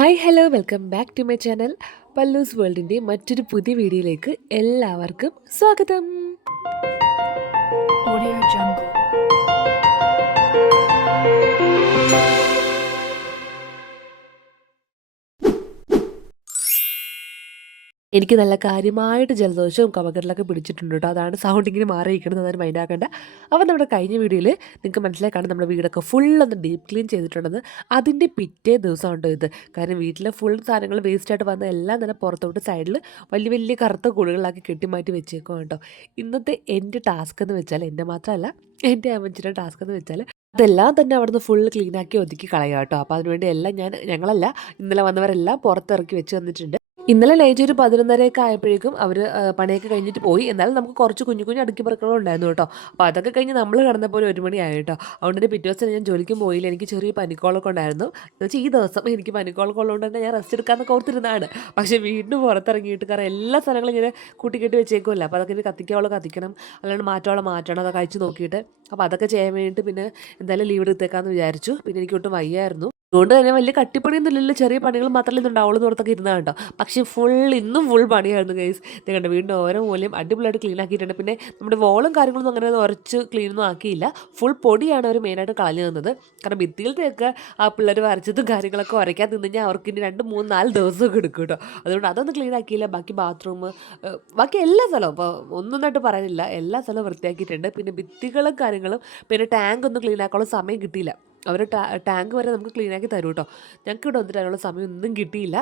Hi hello welcome back to my channel Pallus വേൾഡിന്റെ മറ്റൊരു പുതിയ വീഡിയോയിലേക്ക് എല്ലാവർക്കും സ്വാഗതം ഓഡിയോ Jungle. എനിക്ക് നല്ല കാര്യമായിട്ട് ജലദോഷവും കവകരലൊക്കെ പിടിച്ചിട്ടുണ്ട് കേട്ടോ അതാണ് സൗണ്ട് ഇങ്ങനെ മാറിയിരിക്കുന്നത് അതാണ് മൈൻഡാക്കേണ്ട അപ്പോൾ നമ്മുടെ കഴിഞ്ഞ വീഡിയോയിൽ നിങ്ങൾക്ക് മനസ്സിലായി നമ്മുടെ വീടൊക്കെ ഫുൾ ഒന്ന് ഡീപ്പ് ക്ലീൻ ചെയ്തിട്ടുണ്ടെന്ന് അതിന്റെ പിറ്റേ ദിവസം ഉണ്ടോ ഇത്. കാരണം വീട്ടിലെ ഫുൾ സാധനങ്ങൾ വേസ്റ്റായിട്ട് വന്ന എല്ലാം തന്നെ പുറത്തോട്ട് സൈഡിൽ വലിയ വലിയ കറുത്ത കുഴികളാക്കി കെട്ടിമാറ്റി വെച്ചേക്കും കേട്ടോ ഇന്നത്തെ എന്റെ ടാസ്ക് എന്ന് വെച്ചാൽ എന്റെ മാത്രമല്ല എന്റെ അമ്മച്ചിയുടെ ടാസ്ക് എന്ന് വെച്ചാൽ അതെല്ലാം തന്നെ അവിടുന്ന് ഫുൾ ക്ലീനാക്കി ഒതുക്കി കളയാം കേട്ടോ അപ്പോൾ അതിനുവേണ്ടി എല്ലാം ഞാൻ ഞങ്ങളല്ല ഇന്നലെ വന്നവരെല്ലാം പുറത്തിറക്കി വെച്ച് തന്നിട്ടുണ്ട്. ഇന്നലെ നൈറ്റ് ഒരു പതിനൊന്നരയൊക്കെ ആയപ്പോഴേക്കും അവർ പണിയൊക്കെ കഴിഞ്ഞിട്ട് പോയി. എന്നാലും നമുക്ക് കുറച്ച് കുഞ്ഞു കുഞ്ഞു അടുക്കി ഉണ്ടായിരുന്നു കേട്ടോ. അപ്പോൾ അതൊക്കെ കഴിഞ്ഞ് നമ്മൾ കിടന്നപ്പോൾ ഒരു മണിയായി കേട്ടോ. അതുകൊണ്ട് തന്നെ പിറ്റേ ദിവസം ഞാൻ ജോലിക്കും പോയില്ല. എനിക്ക് ചെറിയ പനിക്കോളൊക്കെ ഉണ്ടായിരുന്നു. എന്ന് വെച്ചാൽ ഈ ദിവസം എനിക്ക് പനിക്കോളൊക്കെ ഉള്ളതുകൊണ്ട് തന്നെ ഞാൻ റെസ്റ്റ് എടുക്കാമെന്നൊക്കെ ഓർത്തിരുന്നതാണ്. പക്ഷേ വീണ്ടും പുറത്തിറങ്ങിയിട്ട് കാരണം എല്ലാ സ്ഥലങ്ങളും ഇങ്ങനെ കൂട്ടിക്കെട്ടി വെച്ചേക്കുമല്ലോ അപ്പോൾ അതൊക്കെ ഇനി കത്തിക്കാവോളം കത്തിക്കണം. അല്ലാണ്ട് മാറ്റോളം മാറ്റണം അതൊക്കെ അയച്ചു നോക്കിയിട്ട്. അപ്പോൾ അതൊക്കെ ചെയ്യാൻ വേണ്ടിയിട്ട് പിന്നെ എന്തായാലും ലീവ് എടുത്തേക്കാമെന്ന് വിചാരിച്ചു. പിന്നെ എനിക്ക് ഒട്ടും വയ്യായിരുന്നു. അതുകൊണ്ട് തന്നെ വലിയ കട്ടിപ്പണിയൊന്നും ഇല്ലല്ലോ ചെറിയ പണികൾ മാത്രമേ ഇന്നുണ്ടാവുള്ളൂ എന്ന് ഓർത്തൊക്കെ ഇരുന്നാ കേട്ടോ പക്ഷേ ഫുൾ ഇന്നും ഫുൾ പണിയായിരുന്നു ഗൈസ് ഇത് കണ്ടു വീണ്ടും ഓരോ മൂലയും അടിപൊളിയായിട്ട് ക്ലീൻ ആക്കിയിട്ടുണ്ട്. പിന്നെ നമ്മുടെ വോളും കാര്യങ്ങളൊന്നും അങ്ങനെ ഉറച്ച് ക്ലീനൊന്നും ആക്കിയില്ല. ഫുൾ പൊടിയാണ് അവർ മെയിനായിട്ട് കളഞ്ഞു തന്നത്. കാരണം ഭിത്തിയിലത്തെയൊക്കെ ആ പിള്ളേർ വരച്ചതും കാര്യങ്ങളൊക്കെ ഉരയ്ക്കാൻ നിന്ന് കഴിഞ്ഞാൽ അവർക്ക് ഇനി രണ്ട് മൂന്ന് നാല് ദിവസമൊക്കെ എടുക്കും കേട്ടോ. അതുകൊണ്ട് അതൊന്നും ക്ലീൻ ആക്കിയില്ല. ബാക്കി ബാത്റൂം ബാക്കി എല്ലാ സ്ഥലവും. ഇപ്പോൾ ഒന്നൊന്നായിട്ട് പറയാനില്ല. എല്ലാ സ്ഥലവും വൃത്തിയാക്കിയിട്ടുണ്ട്. പിന്നെ ഭിത്തികളും കാര്യങ്ങളും പിന്നെ ടാങ്ക് ഒന്നും ക്ലീൻ ആക്കാനുള്ള സമയം കിട്ടിയില്ല. അവർ ടാങ്ക് വരെ നമുക്ക് ക്ലീൻ ആക്കി തരും കേട്ടോ ഞങ്ങൾക്ക് ഇവിടെ വന്നിട്ട് അതിനുള്ള സമയം ഒന്നും കിട്ടിയില്ല.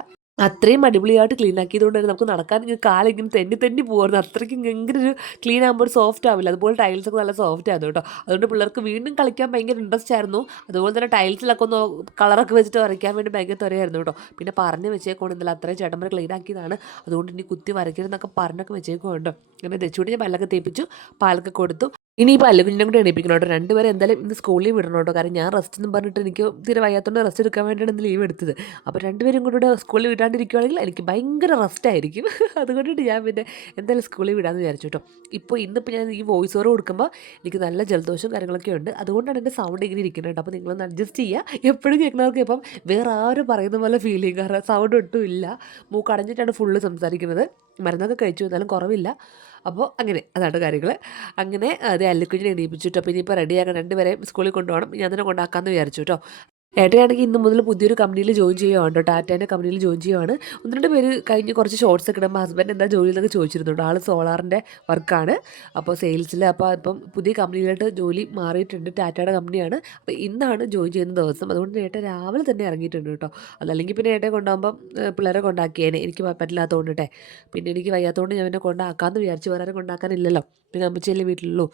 അത്രയും അടിപൊളിയായിട്ട് ക്ലീൻ ആക്കിയതുകൊണ്ട് തന്നെ നമുക്ക് നടക്കാൻ ഇങ്ങനെ കാലിങ്ങനെ തെന്നി തെന്നി പോകുമായിരുന്നു അത്രയ്ക്ക് ഇങ്ങനെ ഒരു ക്ലീൻ ആകുമ്പോൾ സോഫ്റ്റ് ആവില്ല. അതുപോലെ ടൈൽസൊക്കെ നല്ല സോഫ്റ്റ് ആയിരുന്നു കേട്ടോ അതുകൊണ്ട് പിള്ളേർക്ക് വീണ്ടും കളിക്കാൻ ഭയങ്കര ഇൻട്രസ്റ്റ് ആയിരുന്നു. അതുപോലെ തന്നെ ടൈൽസിലൊക്കെ ഒന്ന് കളറൊക്കെ വെച്ചിട്ട് വരയ്ക്കാൻ വേണ്ടി ഭയങ്കര തുറയായിരുന്നു കേട്ടോ പിന്നെ പറഞ്ഞ് വെച്ചേക്കോണ്ട് ഇന്നലെ അത്രയും ചേട്ടന്മാർ ക്ലീൻ ആക്കിയതാണ്. അതുകൊണ്ട് ഇനി കുത്തി വരയ്ക്കരുതെന്നൊക്കെ പറഞ്ഞൊക്കെ വെച്ചേക്കുന്നുണ്ട് അങ്ങനെ തെച്ചുകൂടി ഞാൻ പല്ലൊക്കെ തേപ്പിച്ചു. പാലൊക്കെ കൊടുത്തു. ഇനി ഈ പല്ലുകുഞ്ഞിനെ കൂടെ എണീപ്പിക്കണം കേട്ടോ. രണ്ടുപേരും എന്തായാലും ഇന്ന് സ്കൂളിൽ വിടണം കേട്ടോ. കാരണം ഞാൻ റെസ്റ്റ് എന്ന് പറഞ്ഞിട്ട് എനിക്ക് തീരെ വയ്യാത്തതുകൊണ്ട് റെസ്റ്റ് എടുക്കാൻ വേണ്ടിയാണ് ലീവ് എടുത്തത്. അപ്പോൾ രണ്ടുപേരും കൂടെ സ്കൂളിൽ വിടാണ്ടിരിക്കുകയാണെങ്കിൽ എനിക്ക് ഭയങ്കര റെസ്റ്റ് ആയിരിക്കും. അതുകൊണ്ടിട്ട് ഞാൻ പിന്നെ എന്തായാലും സ്കൂളിൽ വിടാമെന്ന് വിചാരിച്ചു കേട്ടോ. ഇപ്പോൾ ഇന്നിപ്പോൾ ഞാൻ ഈ വോയിസ് ഓവർ കൊടുക്കുമ്പോൾ എനിക്ക് നല്ല ജലദോഷവും കാര്യങ്ങളൊക്കെ ഉണ്ട്. അതുകൊണ്ടാണ് എന്റെ സൗണ്ട് ഇങ്ങനെ ഇരിക്കുന്നത് കേട്ടോ. അപ്പോൾ നിങ്ങളൊന്ന് അഡ്ജസ്റ്റ് ചെയ്യുക എപ്പോഴും കേൾക്കുന്നവർക്ക് ഇപ്പം വേറെ ആരും പറയുന്ന പോലെ ചെയ്യും. കാരണം സൗണ്ട് ഒട്ടും ഇല്ല. മൂക്കടഞ്ഞിട്ടാണ് ഫുള്ള് സംസാരിക്കുന്നത്. മരുന്നൊക്കെ കഴിച്ചു എന്നാലും കുറവില്ല. അപ്പോൾ അങ്ങനെ അതാണ് കാര്യങ്ങൾ. അങ്ങനെ അത് അല്ലിക്കുഞ്ഞിനെ എണീപ്പിച്ചിട്ട് അപ്പോൾ ഇനിയിപ്പോൾ റെഡിയാക്കാൻ രണ്ടുപേരെയും സ്കൂളിൽ കൊണ്ടുപോകണം. ഞാൻ തന്നെ കൊണ്ടാക്കാമെന്ന് വിചാരിച്ചു കേട്ടോ. ഏട്ടയാണെങ്കിൽ ഇന്ന് മുതൽ പുതിയൊരു കമ്പനിയിൽ ജോയിൻ ചെയ്യുവാണ് കേട്ടോ ടാറ്റേന്റെ കമ്പനിയിൽ ജോയിൻ ചെയ്യുവാണ്. ഒന്ന് രണ്ട് പേര് കഴിഞ്ഞ് കുറച്ച് ഷോർട്സ് ഒക്കെ ഇടുമ്പോൾ ഹസ്ബൻഡ് എന്താ ജോലി എന്നൊക്കെ ചോദിച്ചിരുന്നുണ്ട്. ആൾ സോളാറിന്റെ വർക്കാണ് അപ്പോൾ സെയിൽസിൽ അപ്പോൾ ഇപ്പം പുതിയ കമ്പനിയിലോട്ട് ജോലി മാറിയിട്ടുണ്ട്. ടാറ്റയുടെ കമ്പനിയാണ് അപ്പോൾ ഇന്നാണ് ജോയിൻ ചെയ്യുന്ന ദിവസം. അതുകൊണ്ട് ഏട്ട രാവിലെ തന്നെ ഇറങ്ങിയിട്ടുണ്ട് കേട്ടോ അതല്ലെങ്കിൽ പിന്നെ ഏട്ടയെ കൊണ്ടാകുമ്പം പിള്ളേരെ കൊണ്ടാക്കിയേനെ. എനിക്ക് പറ്റില്ലാത്തതുകൊണ്ട് കേട്ടെ പിന്നെ എനിക്ക് വയ്യാത്തതുകൊണ്ട് ഞാൻ പിന്നെ കൊണ്ടാക്കാമെന്ന് വിചാരിച്ച് വേറെ കൊണ്ടാക്കാനില്ലല്ലോ. പിന്നെ അമ്മച്ചേലും വീട്ടിലുള്ളൂ.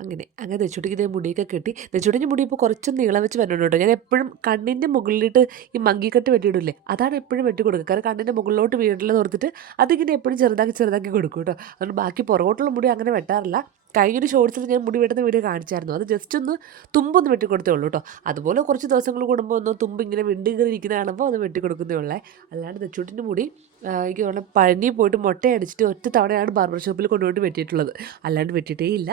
അങ്ങനെ അങ്ങനെ തെച്ചുട്ടിക്ക് ഇതേ മുടിയൊക്കെ കെട്ടി. തെച്ചുട്ടിന്റെ മുടി ഇപ്പോൾ കുറച്ച് നീളം വെച്ച് വരണം കേട്ടോ ഞാൻ എപ്പോഴും കണ്ണിന്റെ മുകളിലിട്ട് ഈ മങ്കിക്കെട്ട് വെട്ടിയിടില്ലേ? അതാണ് എപ്പോഴും വെട്ടി കൊടുക്കുക കാരണം കണ്ണിന്റെ മുകളിലോട്ട് വീടില്ലെന്ന് ഓർത്തിട്ട് അതിങ്ങനെ എപ്പോഴും ചെറുതാക്കി ചെറുതാക്കി കൊടുക്കും കേട്ടോ. അതുകൊണ്ട് ബാക്കി പുറകോട്ടുള്ള മുടി അങ്ങനെ വെട്ടാറില്ല. കഴിഞ്ഞൊരു ഷോർട്സിൽ ഞാൻ മുടി വെട്ടുന്ന വീഡിയോ കാണിച്ചായിരുന്നു. അത് ജസ്റ്റ് ഒന്ന് തുമ്പൊന്ന് വെട്ടിക്കൊടുത്തേ ഉള്ളൂ കേട്ടോ അതുപോലെ കുറച്ച് ദിവസങ്ങൾ കൂടുമ്പോൾ ഒന്ന് തുമ്പ് ഇങ്ങനെ വെണ്ടി കയറി ഇരിക്കുന്ന കാണുമ്പോൾ ഒന്ന് വെട്ടിക്കൊടുക്കുന്നേ ഉള്ളേ. അല്ലാണ്ട് തെച്ചൂട്ടിന്റെ മുടി എനിക്ക് തോന്നുന്നു പഴനി പോയിട്ട് മുട്ട അടിച്ചിട്ട് ഒറ്റ തവണയാണ് ബാർബർ ഷോപ്പിൽ കൊണ്ടുപോയിട്ട് വെട്ടിയിട്ടുള്ളത്. അല്ലാണ്ട് വെട്ടിയിട്ടേ ഇല്ല.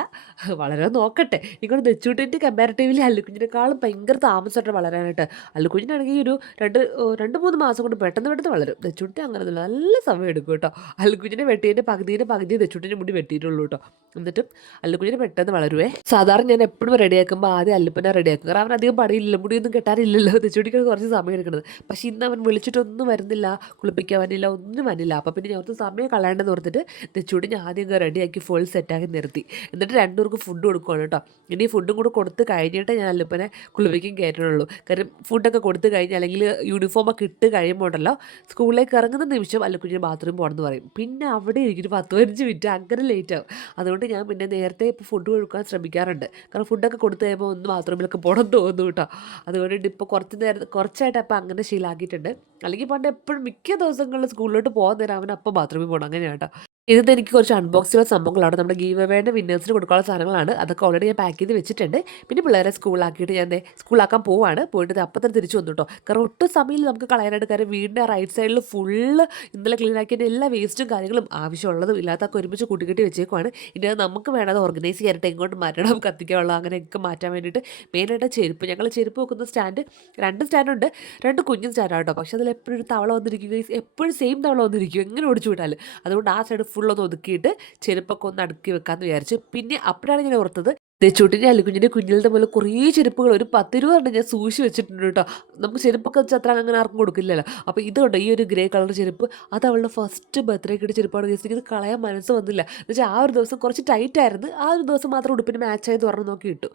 വളരെ നോക്കട്ടെ. ഇങ്ങോട്ട് തെച്ചൂട്ടിന്റെ കമ്പാരിറ്റീവ്ലി അല്ലുക്കുഞ്ഞിനേക്കാളും ഭയങ്കര താമസമായിട്ട് വളരാനായിട്ട്. അല്ലുക്കുഞ്ഞിനാണെങ്കിൽ ഒരു രണ്ട് രണ്ട് മൂന്ന് മാസം കൊണ്ട് പെട്ടെന്ന് പെട്ടെന്ന് വളരും. തെച്ചൂട്ടി അങ്ങനെ നല്ല സമയം എടുക്കും കേട്ടോ അല്ലുക്കുഞ്ഞിനെ വെട്ടിയതിന്റെ പകുതിയുടെ പകുതി തെച്ചൂട്ടിന്റെ മുടി വെട്ടിയിട്ടുള്ളൂ കേട്ടോ എന്നിട്ടും അല്ലുക്കുഞ്ഞിനെ പെട്ടെന്ന് വളരുവേ. സാധാരണ ഞാൻ എപ്പോഴും റെഡിയാക്കുമ്പോൾ ആദ്യം അല്ലുപ്പനെ റെഡിയാക്കും. കാരണം അവൻ അധികം പണിയില്ല മുടിയൊന്നും കെട്ടാനില്ലല്ലോ. ചുടിക്കാൻ കുറച്ച് സമയം എടുക്കുന്നത്. പക്ഷേ ഇന്ന് അവൻ വിളിച്ചിട്ടൊന്നും വരുന്നില്ല. കുളിപ്പിക്കാൻ വന്നില്ല. ഒന്നും വന്നില്ല. അപ്പോൾ പിന്നെ ഞാൻ സമയം കളയേണ്ടെന്ന് ഓർത്തിട്ട് ചുടി ഞാൻ ആദ്യം റെഡിയാക്കി ഫുൾ സെറ്റാക്കി നിർത്തി. എന്നിട്ട് രണ്ടുപേർക്ക് ഫുഡ് കൊടുക്കുകയാണ് കേട്ടോ. ഇനി ഫുഡും കൂടെ കൊടുത്ത് കഴിഞ്ഞിട്ട് ഞാൻ അല്ലുപ്പനെ കുളിപ്പിക്കും കയറ്റുള്ളൂ കാര്യം ഫുഡൊക്കെ കൊടുത്ത് കഴിഞ്ഞ് അല്ലെങ്കിൽ യൂണിഫോമൊക്കെ ഇട്ട് കഴിയുമ്പോൾ ഉണ്ടല്ലോ സ്കൂളിലേക്ക് ഇറങ്ങുന്ന നിമിഷം അല്ലുക്കുഞ്ഞിന് ബാത്റൂം പോകണമെന്ന് പറയും. പിന്നെ അവിടെ ഇരിക്കും. പത്ത് പതിനഞ്ച് മിനിറ്റ് അങ്ങനെ ലേറ്റ് ആവും. അതുകൊണ്ട് ഞാൻ പിന്നെ നേരത്തെ ഇപ്പോൾ ഫുഡ് കൊടുക്കാൻ ശ്രമിക്കാറുണ്ട്. കാരണം ഫുഡൊക്കെ കൊടുത്തു കഴിയുമ്പോൾ ഒന്ന് ബാത്റൂമിലൊക്കെ പോകണം തോന്നുന്നു കേട്ടോ. അതുകൊണ്ട് ഇപ്പോൾ കുറച്ച് നേരം കുറച്ചായിട്ട് അപ്പോൾ അങ്ങനെ ശീലാക്കിയിട്ടുണ്ട്. അല്ലെങ്കിൽ പണ്ട് എപ്പോഴും മിക്ക ദിവസങ്ങളിൽ സ്കൂളിലോട്ട് പോകുന്ന നേരം അവൻ അപ്പോൾ ബാത്റൂമിൽ പോകണം അങ്ങനെയാണ് കേട്ടോ. ഇത് എനിക്ക് കുറച്ച് അൺബോക്സ് ചെയ്യുന്ന സംഭവങ്ങളാണ്. നമ്മുടെ ഗീവ് വേണ്ട വിന്നേഴ്സിന് കൊടുക്കാനുള്ള സാധനങ്ങളാണ്. അതൊക്കെ ഓൾറെഡി ഞാൻ പാക്ക് ചെയ്ത് വെച്ചിട്ടുണ്ട്. പിന്നെ പിള്ളേരെ സ്കൂളാക്കിയിട്ട് ഞാൻ സ്കൂളാക്കാൻ പോവാണ്. പോയിട്ട് അപ്പം തന്നെ തിരിച്ചു വന്നു കേട്ടോ കാരണം ഒട്ടും സമയം നമുക്ക് കളയാനായിട്ട്. കാര്യം വീടിന്റെ റൈറ്റ് സൈഡിൽ ഫുള്ള് ഇന്നലെ ക്ലീൻ ആക്കിയതിന്റെ എല്ലാ വേസ്റ്റും കാര്യങ്ങളും ആവശ്യമുള്ളതും ഇല്ലാത്തൊക്കെ ഒരുമിച്ച് കൂട്ടിക്കെട്ടി വെച്ചേക്കുവാണ്. ഇനി നമുക്ക് വേണം അത് ഓർഗനൈസ് ചെയ്യാനായിട്ട്. എങ്ങോട്ട് മാറ്റണം കത്തിക്കാനുള്ള അങ്ങനെയൊക്കെ മാറ്റാൻ വേണ്ടിയിട്ട് മെയിനായിട്ട് ചെരുപ്പ്. ഞങ്ങൾ ചെരുപ്പ് വെക്കുന്ന സ്റ്റാൻഡ് രണ്ട് സ്റ്റാൻഡുണ്ട് രണ്ട് കുഞ്ഞും സ്റ്റാൻഡാണ് കേട്ടോ പക്ഷേ അതിൽ എപ്പോഴും ഒരു തവള വന്നിരിക്കും. എപ്പോഴും സെയിം തവള വന്നിരിക്കും. എങ്ങനെ ഓടിച്ചു വിട്ടാൽ അതുകൊണ്ട് ആ സൈഡ് ഫുള്ളൊന്ന് ഒതുക്കിയിട്ട് ചെരുപ്പൊക്കെ ഒന്ന് അടുക്കി വെക്കാമെന്ന് വിചാരിച്ചു. പിന്നെ അപ്പോഴാണ് ഞാൻ ഓർത്തത് തെച്ചൂട്ടിന്റെ അല്ലുകുഞ്ഞിന്റെ കുഞ്ഞിലത്തെ പോലെ കുറേ ചെരുപ്പുകൾ ഒരു പത്ത് രൂപ പറഞ്ഞാൽ ഞാൻ സൂക്ഷിച്ച് വെച്ചിട്ടുണ്ട് കേട്ടോ. നമുക്ക് ചെരുപ്പൊക്കെ വെച്ചാൽ അത്ര അങ്ങനെ ആർക്കും കൊടുക്കില്ലല്ലോ. അപ്പോൾ ഇതുണ്ട് ഈ ഒരു ഗ്രേ കളർ ചെരുപ്പ്? അത് അവളുടെ ഫസ്റ്റ് ബർത്ത്ഡേക്ക് ഇട്ട ചെരുപ്പാണ് ഉദ്ദേശിച്ചത് ഇത് കളയാൻ മനസ്സ് വന്നില്ല. എന്ന് വെച്ചാൽ ആ ഒരു ദിവസം കുറച്ച് ടൈറ്റ് ആയിരുന്നു. ആ ഒരു ദിവസം മാത്രം ഉടുപ്പിന് മാച്ച് ആയത് പറഞ്ഞു നോക്കി ഇട്ടു.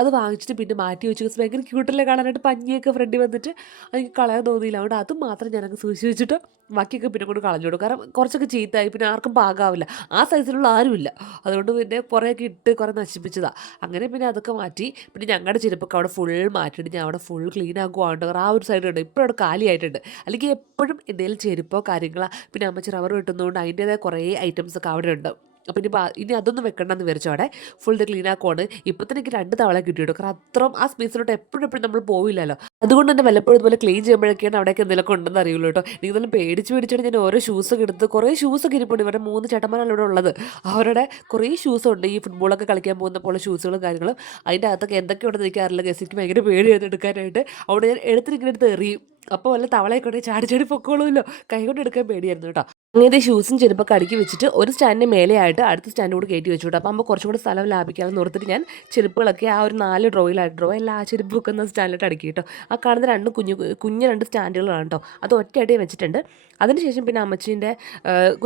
അത് വാങ്ങിച്ചിട്ട് പിന്നെ മാറ്റി വെച്ച്. ഭയങ്കര ക്യൂട്ടല്ലേ കാണാനായിട്ട്? പഞ്ഞിയൊക്കെ ഫ്രണ്ടിൽ വന്നിട്ട് എനിക്ക് കളയാൻ തോന്നിയില്ല. അതുകൊണ്ട് അത് മാത്രം ഞാനങ്ങ് സൂക്ഷിച്ച് വെച്ചിട്ട് ബാക്കിയൊക്കെ പിന്നെ കൊണ്ട് കളഞ്ഞു കൊടുക്കും. കാരണം കുറച്ചൊക്കെ ചീത്തായി പിന്നെ ആർക്കും പാകാവില്ല. ആ സൈസിലുള്ള ആരുമില്ല. അതുകൊണ്ട് പിന്നെ കുറേയൊക്കെ ഇട്ട് കുറേ നശിപ്പിച്ചതാണ് അങ്ങനെ പിന്നെ അതൊക്കെ മാറ്റി. പിന്നെ ഞങ്ങളുടെ ചെരുപ്പൊക്കെ അവിടെ ഫുൾ മാറ്റിയിട്ട് ഞാൻ അവിടെ ഫുൾ ക്ലീൻ ആക്കുവാണ്ട് ആ ഒരു സൈഡ് ഉണ്ട് ഇപ്പോഴും അവിടെ കാലിയായിട്ടുണ്ട്. അല്ലെങ്കിൽ എപ്പോഴും എന്തെങ്കിലും ചെരുപ്പോ കാര്യങ്ങളോ പിന്നെ അമ്മച്ചി റബ്ബർ കിട്ടുന്നതുകൊണ്ട് അതിന്റേതായ കുറേ ഐറ്റംസൊക്കെ അവിടെ ഉണ്ട്. അപ്പം ഇനി ഇനി അതൊന്നും വെക്കണ്ടെന്ന് വിചാരിച്ചു അവിടെ ഫുൾ ഇത് ക്ലീൻ ആക്കുവാണ്. ഇപ്പം തന്നെ എനിക്ക് രണ്ട് തവള കിട്ടിയിട്ടു കാരണം അത്രയും ആ സ്പേസിലോട്ട് എപ്പോഴും എപ്പോഴും നമ്മൾ പോവില്ലല്ലോ. അതുകൊണ്ട് തന്നെ വല്ലപ്പോഴും ഇതുപോലെ ക്ലീൻ ചെയ്യുമ്പോഴൊക്കെയാണ് അവിടെയൊക്കെ എന്തെങ്കിലും ഉണ്ടെന്ന് അറിയുള്ളൂ കേട്ടോ. നിങ്ങൾ പേടിച്ച് പേടിച്ചാണ് ഞാൻ ഓരോ ഷൂസൊക്കെ എടുത്ത് കുറേ ഷൂസൊക്കെ ഇരിപ്പുണ്ട്. ഇവരുടെ മൂന്ന് ചേട്ടന്മാരാണ് ഇവിടെ ഉള്ളത്. അവരുടെ കുറേ ഷൂസ് ഉണ്ട്. ഈ ഫുട്ബോളൊക്കെ കളിക്കാൻ പോകുന്ന പോലെ ഷൂസുകളും കാര്യങ്ങളും. അതിന്റെ അകത്തൊക്കെ എന്തൊക്കെയുണ്ടെന്ന് എനിക്ക് അറിയില്ല ഗസ് എനിക്ക് ഭയങ്കര പേടിയായിരുന്നു എടുക്കാനായിട്ട്. അവിടെ ഞാൻ എടുത്തിരിക്കുന്ന എടുത്ത് എറിയും. അപ്പോൾ വല്ല തവളയൊക്കെ ചാടി ചാടി പൊക്കോളുമല്ലോ. കൈ കൊണ്ട് എടുക്കാൻ പേടിയായിരുന്നു കേട്ടോ. അങ്ങനത്തെ ഷൂസും ചെരുപ്പൊക്കെ അടുക്കി വെച്ചിട്ട് ഒരു സ്റ്റാൻഡിന് മേലെയായിട്ട് അടുത്ത സ്റ്റാൻഡ് കൂടെ കയറ്റി വെച്ചു കേട്ടോ അപ്പോൾ കുറച്ചും കൂടെ സ്ഥലം ലാഭിക്കാമെന്ന് ഓർത്തിട്ട് ഞാൻ ചെരുപ്പുകളൊക്കെ ആ ഒരു നാല് ഡ്രോയിലായിട്ട് ഡ്രോ എല്ലാ ആ ചെരുപ്പ് വെക്കുന്ന സ്റ്റാൻഡിലോട്ട് അടുക്കി കേട്ടോ. ആ കാണുന്ന രണ്ട് കുഞ്ഞു കുഞ്ഞു രണ്ട് സ്റ്റാൻഡുകളാണ് കേട്ടോ. അത് ഒറ്റയടി വെച്ചിട്ടുണ്ട്. അതിനുശേഷം പിന്നെ അമ്മച്ചീന്റെ